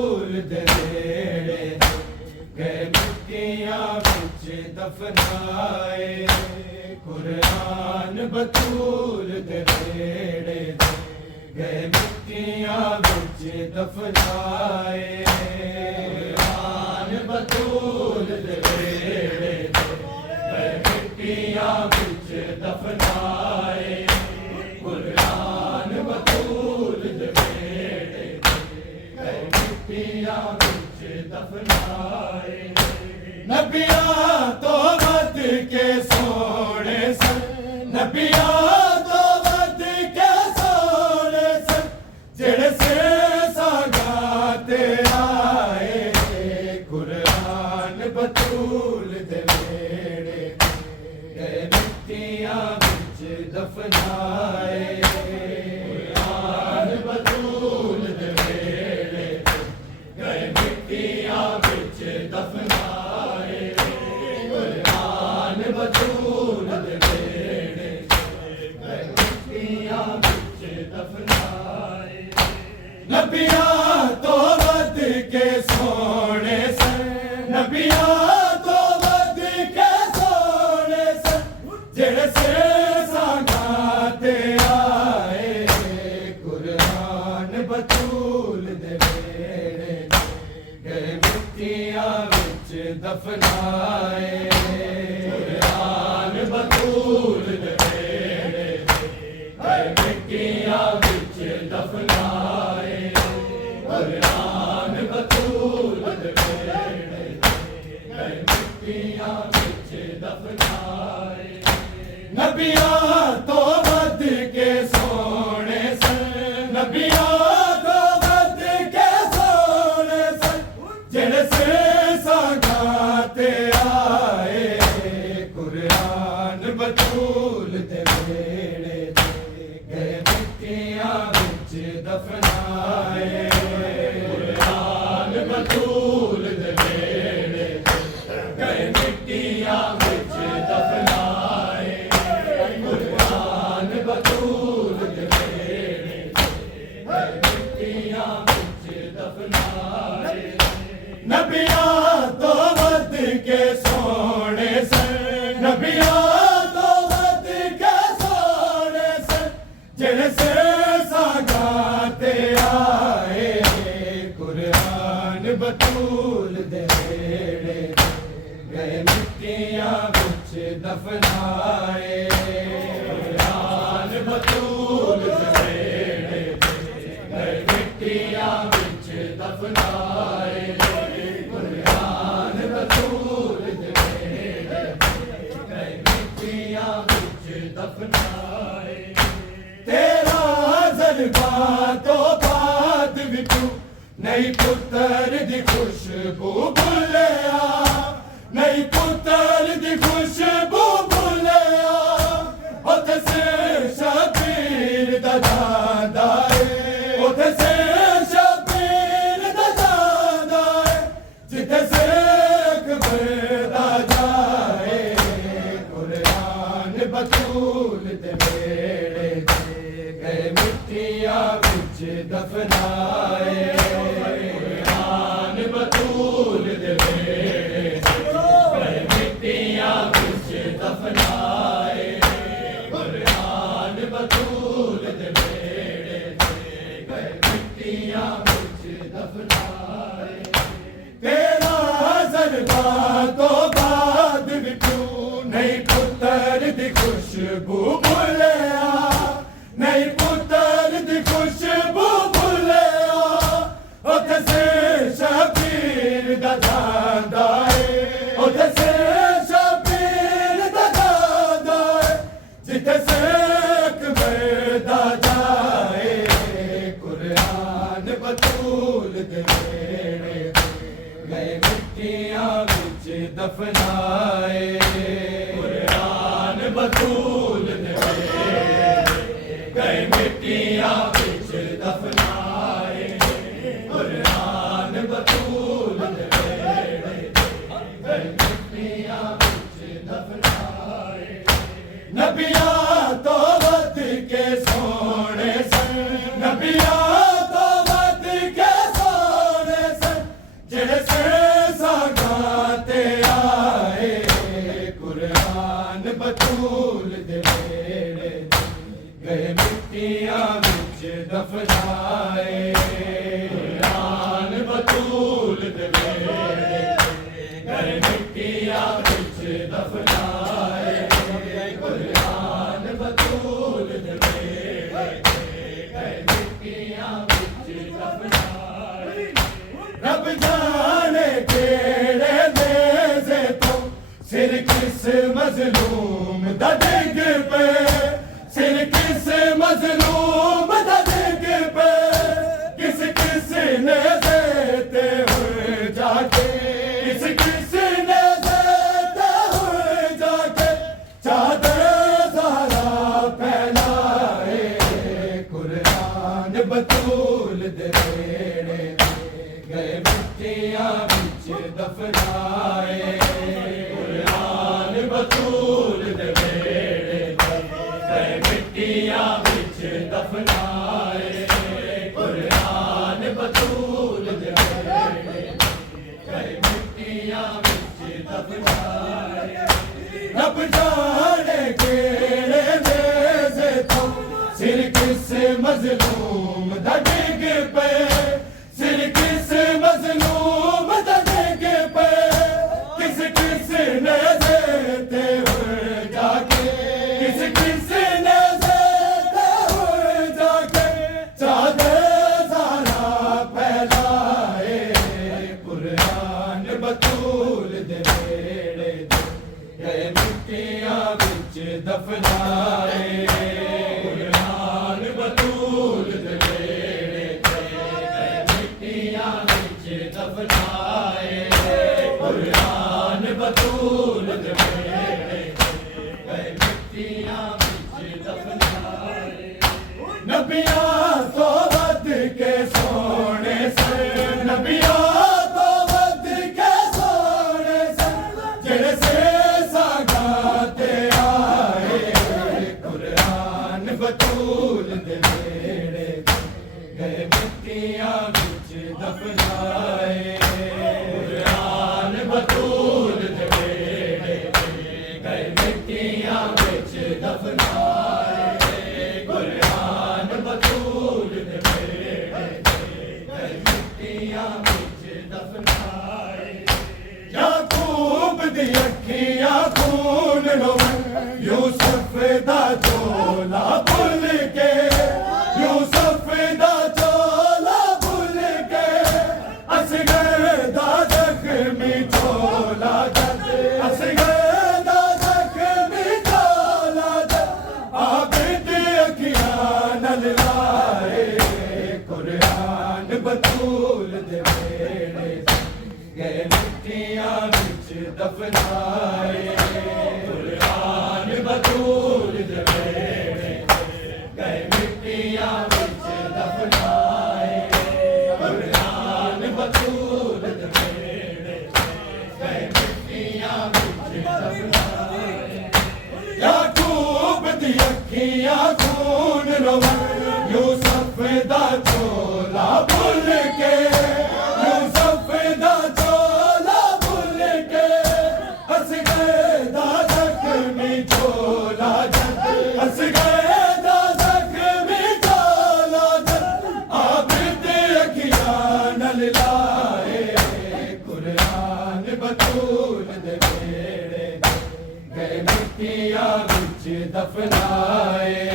بطول دے نیڑے گئے مٹیاں وچ دفنائے قرآن بطول دے نیڑے گئے مٹیاں وچ دفنائے قرآن بطول دے نیڑے گئے مٹیاں وچ دفنائے قرآن بطول دے نیڑے گئے مٹیاں وچ دفنائے نبیاں تو ود کے سونے سن نبیاں تو ود کے سونے سن جڑے سے ساگاتے آئے قرآن بطول دے نیڑے گئے مٹیاں وچ دفنائے قرآن بطول دے نیڑے گئے مٹیاں وچ دفنائے قرآن بطول دے نیڑے گئے مٹیاں وچ دفنائے نبیاں تو ود کے سونے سن نبیاں تو ود کے سونے سن جڑے سے ساگاتے آئے قرآن بطول دے نیڑے گئے مٹیاں وچ دفنائے قرآن بطول دے نیڑے گئے مٹیاں وچ دفنائے قرآن بطول دے نیڑے گئے مٹیاں وچ دفنائے نبیاں تو ود کے سونے سن نبیاں تو ود کے سونے سن جڑے سے ساگاتے آئے قرآن بطول دے نیڑے گئے مٹیاں وچ دفنائے قرآن بطول دے نیڑے گئے مٹیاں وچ دفنائے قرآن بطول دے نیڑے گئے مٹیاں وچ دفنائے نبیاں تو ود کے سونے سن نبیاں تو ود کے سونے سن جڑے سے ساگاتے آئے قرآن بطول دے نیڑے گئے مٹیاں وچ دفنائے قرآن بطول دے نیڑے گئے مٹیاں وچ دفنائے قرآن بطول دے نیڑے گئے مٹیاں وچ دفنائے تیرا جذبہ تو بات وچوں نہیں پتر دی خوشبو بھولیا نہیں پتر دی خوشبو بھولیا اوتھے سے شبیر دا جاندا اے اوتھے سے شبیر دا جاندا اے جتھے سے اکبر دا جائے قرآن بطول دے نیڑے گئے مٹیاں وچ دفنائے قرآن بطول دے نیڑے گئے مٹیاں وچ دفنائے قرآن بطول دے نیڑے گئے مٹیاں وچ دفنائے تیرا جذبہ تو بعد وچوں نہیں پتر دی خوشبو بھولیا نہیں پتر دی خوشبو بھولیا اوتھے سے شبیر دا جاندا اے اوتھے سے شبیر دا جاندا اے جتھے سے اکبر دا جائے قرآن بطول دے نیڑے گئے مٹیاں وچ دفنائے قرآن بطول دے نیڑے گئے مٹیاں وچ دفنائے قرآن بطول دے نیڑے گئے مٹیاں وچ دفنائے نبیاں تو ود کے سونے سن نبیاں تو ود کے سونے کس مظلوم دا ڈگ پہ سر کس مظلوم دا ڈگ پہ کس کس نے دیتے ہوئے جا کے کس کس نے دیتے ہوئے جا کے چادر زہرا پھیلائے قرآن بطول دے ریڑے گئے مٹیاں بچ دفنائے قرآن بطول دے ریڑے گئے مٹیاں بچ دفنائے قرآن بطول دے ریڑے گئے مٹیاں بچ دفنائے رب جانے کیڑے نیزے تو سر کس مظلوم دا ڈگ پہ سر کس مظلوم دا ڈگ پہ کس کس نے دیتے ہوئے جا کے کس کس نے دیتے ہوئے جا کے چادر زہرا پھیلائے قرآن بطول دے ریڑے گئے مٹیاں بچ دفنائے قرآن بطول دے ریڑے گئے مٹیاں بچ دفنائے قرآن بطول دے ریڑے گئے مٹیاں بچ دفنائے نبیاں تو ود کے سونے سے نبیاں تو ود کے سونے سے جڑے سے ساگاتے آئے قرآن بطول دے ریڑے گئے مٹیاں بچ دفنائے قرآن بطول دے ریڑے گئے مٹیاں بچ دفنائے قرآن بطول دے ریڑے گئے مٹیاں بچ دفنائے یعقوب دی اکھیاں خون روئے یوسف دا چولا بھول کے یوسف دا چولا بھول کے اصغر دا زخمی چولا جد اصغر دا زخمی چولا جد عابد اکھیاں نل لائے قرآن بطول دے ریڑے گئے مٹیاں بچ دفنائے قرآن بطول دے ریڑے گئے مٹیاں بچ دفنائے قرآن بطول دے ریڑے گئے مٹیاں بچ دفنائے یعقوب دی اکھیاں خون روئے یوسف دا چولا بھول کے یوسف دا چولا بھول کے اصغر دا زخمی چولا جد اصغر دا زخمی چولا جد عابد اکھیاں نل لائے قرآن بطول دے ریڑے گئے مٹیاں بچ دفنائے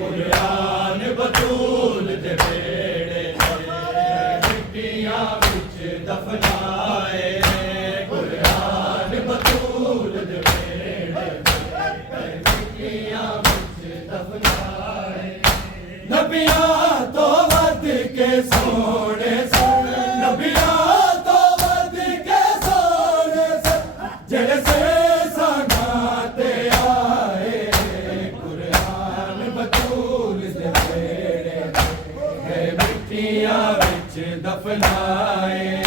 قرآن بطول دے ریڑے گئے مٹیاں بچ دفنائے قرآن بطول دے ریڑے گئے مٹیاں بچ دفنائے نبیاں تو ود کے سونے سے نبیاں تو ود کے سونے سے جڑے سے ساگاتے آئے قرآن بطول دے ریڑے گئے مٹیاں بچ دفنائے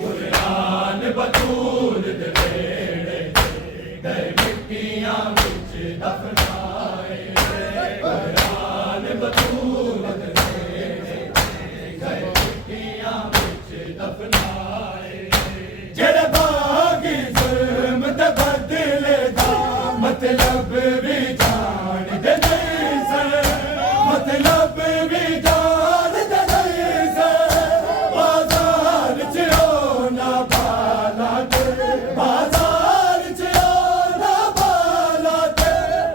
قرآن بطول دے ریڑے گئے مٹیاں بچ دفنائے قرآن بطول دے ریڑے گئے مٹیاں بچ دفنائے جڑے باغی ظلم تے بدلے دا مطلب بھی جان دے نہیں سے مطلب بھی جان دے نہیں سے بازار چ ہونا بالا تے بازار چ ہونا بالا تے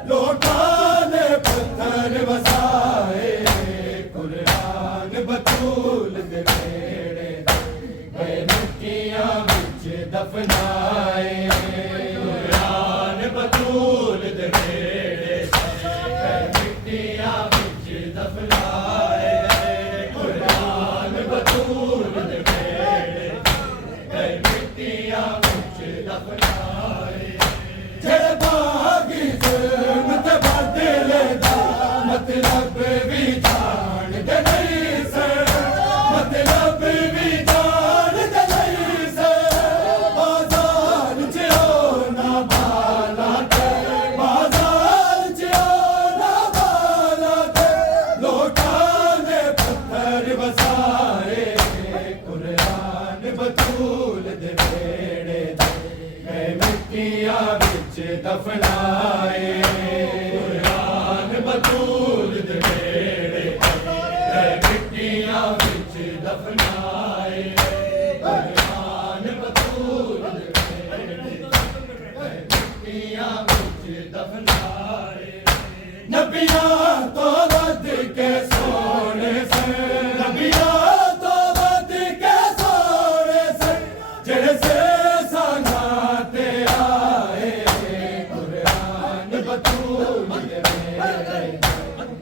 لوٹاں نے پتھر وسائے قرآن بطول دے ریڑے گئے مٹیاں بچ دفنائے قرآن بطول دے بیڑے میں مٹیاں وچ دفنائے قرآن بطول دے بیڑے میں مٹیاں وچ دفنائے قرآن بطول دے بیڑے میں مٹیاں وچ دفنائے نبیاں تو ود کے سونے سے نبیاں تو ود کے سونے سے جیسے سناتے آئے قرآن بطول دے بیڑے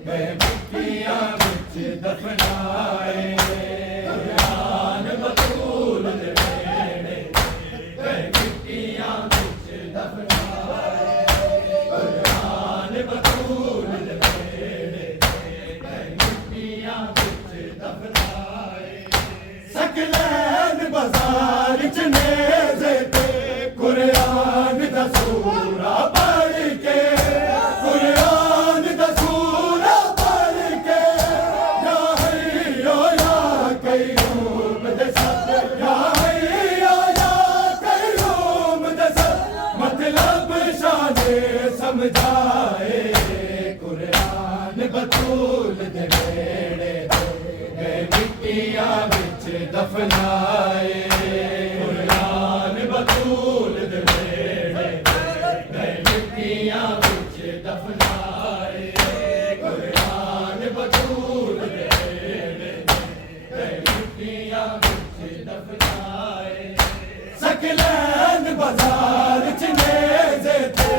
میں مٹیاں وچ دفنائے قرآن بطول دے بیڑے میں مٹیاں وچ دفنائے قرآن بطول دے بیڑے میں مٹیاں وچ دفنائے سکلین بازار چ نیزے تے قرآن دا سورہ پڑھ کے قرآن دا سورہ پڑھ کے یا حیو یا قیوم دے سب یا حیو یا قیوم دے سب مطلب شان سمجھائے قرآن بطول دے بیڑے میں مٹیاں وچ دفنائے قرآن بطول دے بیڑے میں مٹیاں وچ دفنائے قرآن بطول دے بیڑے میں مٹیاں وچ دفنائے سکلین بازار چ نیزے تے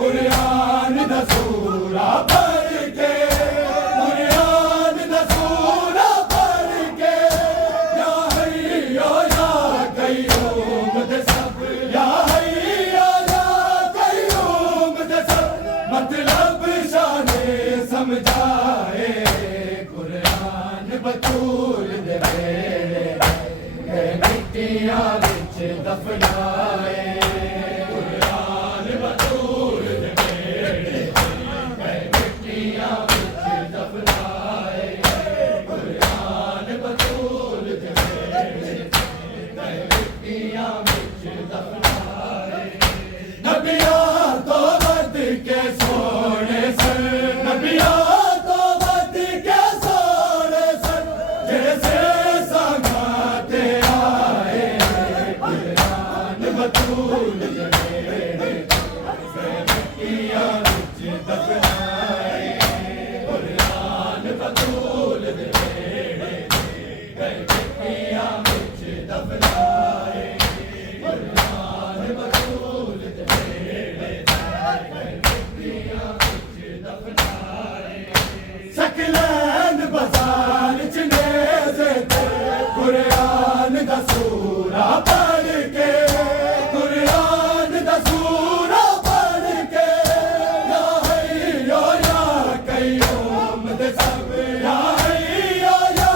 قرآن دا سورہ پڑھ کے قرآن دا سورہ پڑھ کے یا حیو یا قیوم دے سب یا حیو یا قیوم دے سب مطلب شان سمجھائے قرآن بطول دے بیڑے میں مٹیاں وچ دفنائے قرآن بطول دے بیڑے میں مٹیاں وچ دفنائے قرآن بطول دے بیڑے میں مٹیاں وچ دفنائے نبیاں تو ود کے سونے سر نبیاں تو ود کے سونے سر جیسے سنگاتے آئے قرآن بطول دے بیڑے میں مٹیاں وچ دفنائے قرآن بطول دے بیڑے میں مٹیاں وچ دفنائے قرآن بطول دے بیڑے میں مٹیاں وچ دفنائے سکلین بازار چ نیزے تے قرآن دا سورہ پڑھ کے قرآن دا سورہ پڑھ کے یا حیو یا قیوم دے سب یا حیو یا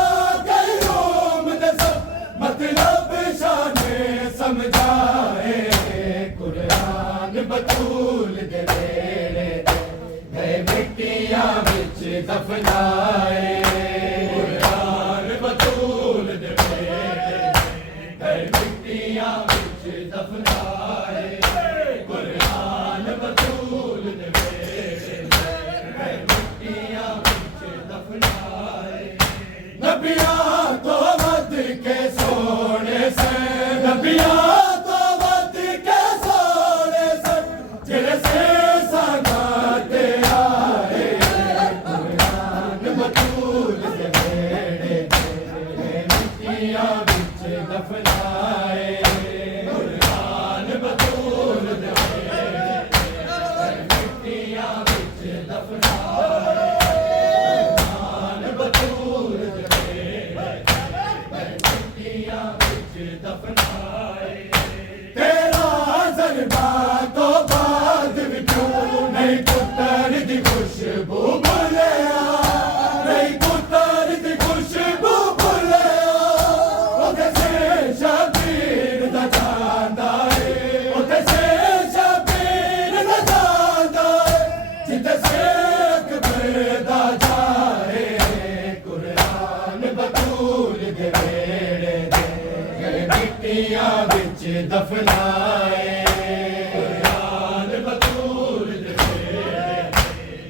قیوم دے سب مطلب شان سمجھائے قرآن بطول دے بیڑے میں مٹیاں وچ دفنائے قرآن بطول دے بیڑے میں مٹیاں وچ دفنائے قرآن بطول دے بیڑے میں مٹیاں وچ دفنائے نبیاں تو ود کے سونے سے نبیاں تو ود کے سونے سے جیسے سناتے آئے قرآن بطول دے بیڑے میں مٹیاں وچ دفنائے قرآن بطول دے بیڑے میں مٹیاں وچ دفنائے قرآن بطول دے بیڑے میں مٹیاں وچ دفنائے تیرا ذربہ تو بعد وچوں نہیں پتر دی خوشبو بھولیا نہیں پتر دی خوشبو بھولیا اوتے سے شبیر دا جاندا اے اوتے سے شبیر دا جاندا اے جتے سے اکبر دا جائے قرآن بطول دے بیڑے دے مٹیاں وچ دفنائے قرآن بطول دے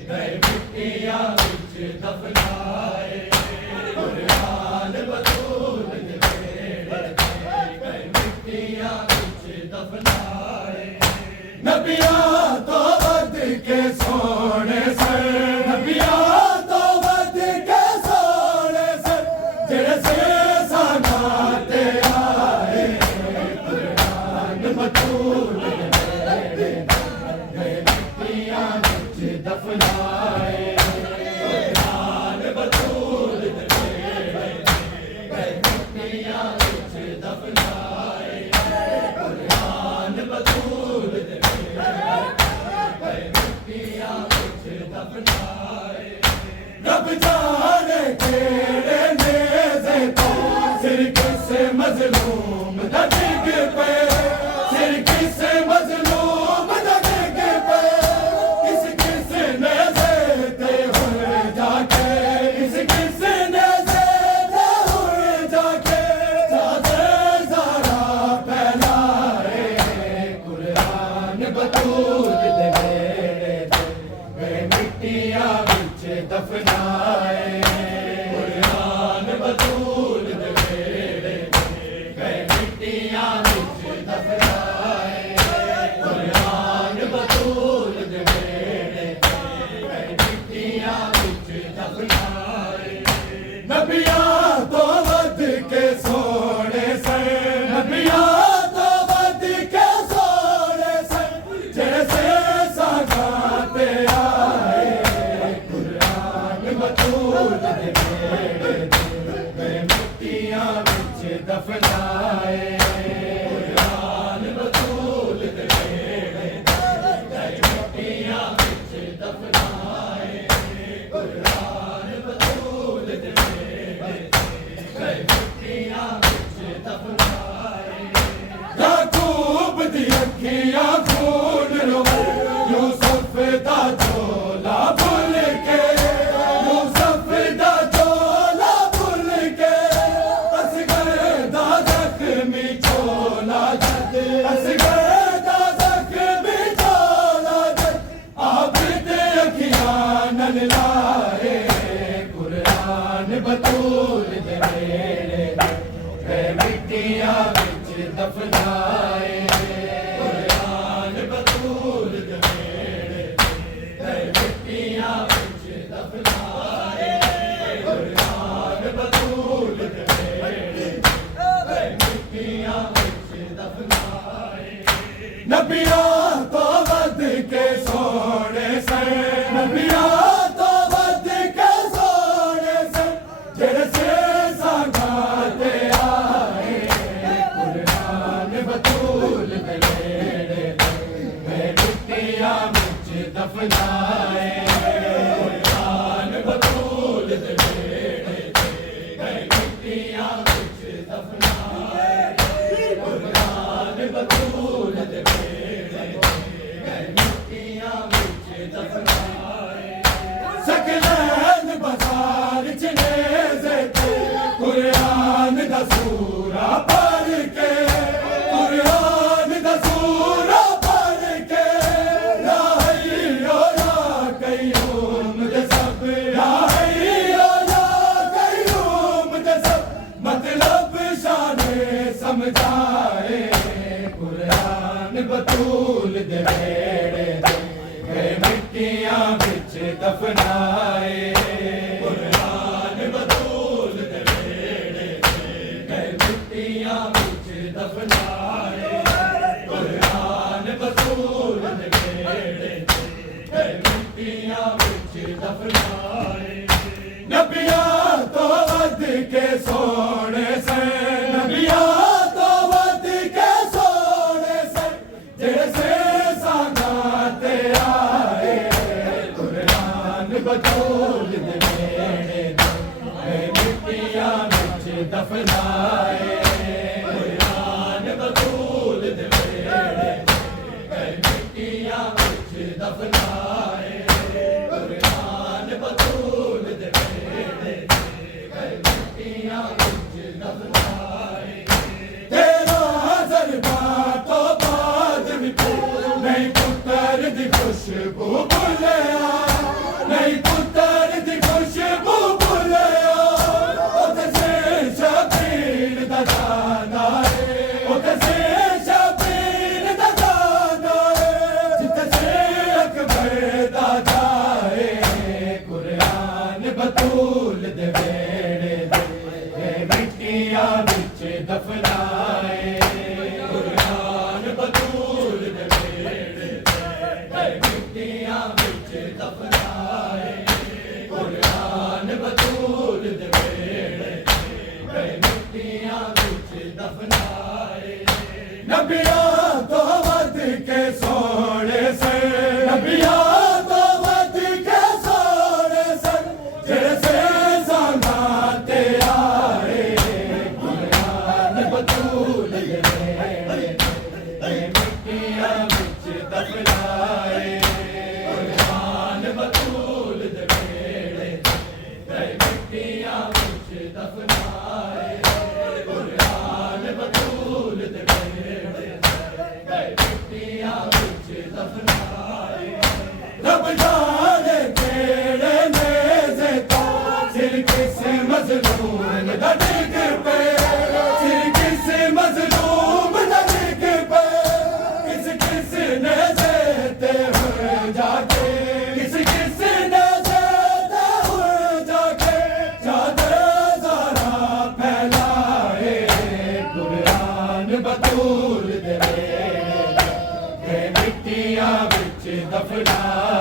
گئے مٹیاں وچ دفنائے قرآن بطول دے گئے مٹیاں وچ دفنائے نبیاں تو ود کے سونے سر نبیاں تو ود کے سونے سر جڑے سے ساناتے آئے قرآن بطول دے گئے مٹیاں وچ دفنائے قرآن بطول دے گئے مٹیاں وچ دفنائے قرآن بطول دے رب جانے کیڑے نیزے تو سر کسے مظلوم دا ڈگ پے سر کسے مظلوم دا ڈگ پے کس کسے نیزے تے ہوئے جا کے کس کسے نیزے تے ہوئے جا کے سادے زارا پھیلائے قرآن بطول دے گئے مٹیاں وچ دفنائے قرآن بطول دے گئے مٹیاں وچ دفنائے قرآن بطول دے گئے مٹیاں وچ دفنائے نبیاں تو ود کے سونے سر نبیاں تو ود کے سونے سر جیسے ساگاتے آئے قرآن بطول دے گئے مٹیاں وچ دفنائے قرآن بطول دے گئے مٹیاں وچ دفنائے قرآن بطول دے گئے مٹیاں وچ دفنائے یعقوب دی اکھیاں خون روے یوسف دا جولا بھول کے یوسف دا جولا بھول کے اصغر دا زخمی چولا جد اصغر دا زخمی چولا جد عابد اکھیاں نل لائے قرآن بطول دے گئے مٹیاں وچ دفنائے قرآن بطول دے گئے مٹیاں وچ دفنائے قرآن بطول دے گئے مٹیاں وچ دفنائے نبیاں تو ود کے سونے سر نبیاں تو ود کے سونے سر جڑے سے سانگاتے آئے قرآن بطول دے گئے مٹیاں وچ دفنائے قرآن بطول دے گئے مٹیاں وچ دفنائے قرآن بطول دے گئے مٹیاں وچ دفنائے سکلین بازار چ نیزے تے قرآن دا سورہ پڑھ کے قرآن دا سورہ پڑھ کے یا حیو یا قیوم دے سب یا حیو یا قیوم دے سب مطلب شان سمجھائے قرآن بطول دے گئے مٹیاں وچ دفنائے قرآن بطول دے گئے مٹیاں وچ دفنائے قرآن بطول دے گئے مٹیاں وچ دفنائے نبیاں تو ود کے سونے سر نبیاں تو ود کے سونے سر جیسے سانگاتے آئے قرآن بطول دے گئے مٹیاں وچ دفنائے قرآن بطول دے گئے مٹیاں وچ دفنائے قرآن بطول دے گئے مٹیاں وچ نبیاں تو ود کے سونے سر نبیاں تو ود کے سونے سر جیسے زاناتے آئے قرآن بطول دے مٹیاں بچ دفنائے قرآن بطول دے مٹیاں بچ دفنائے قرآن بطول دے مٹیاں بچ دفنائے رب جانے کیڑے نیزے تو سر کس مظلوم دا ڈگ پہ سر کس مظلوم دا ڈگ پہ کس کس نیزے تے ہوئے جا کے کس کس نیزے تے ہوئے جا کے چادر زارا پھیلائے قرآن بطول دے مٹیاں بچ دفنائے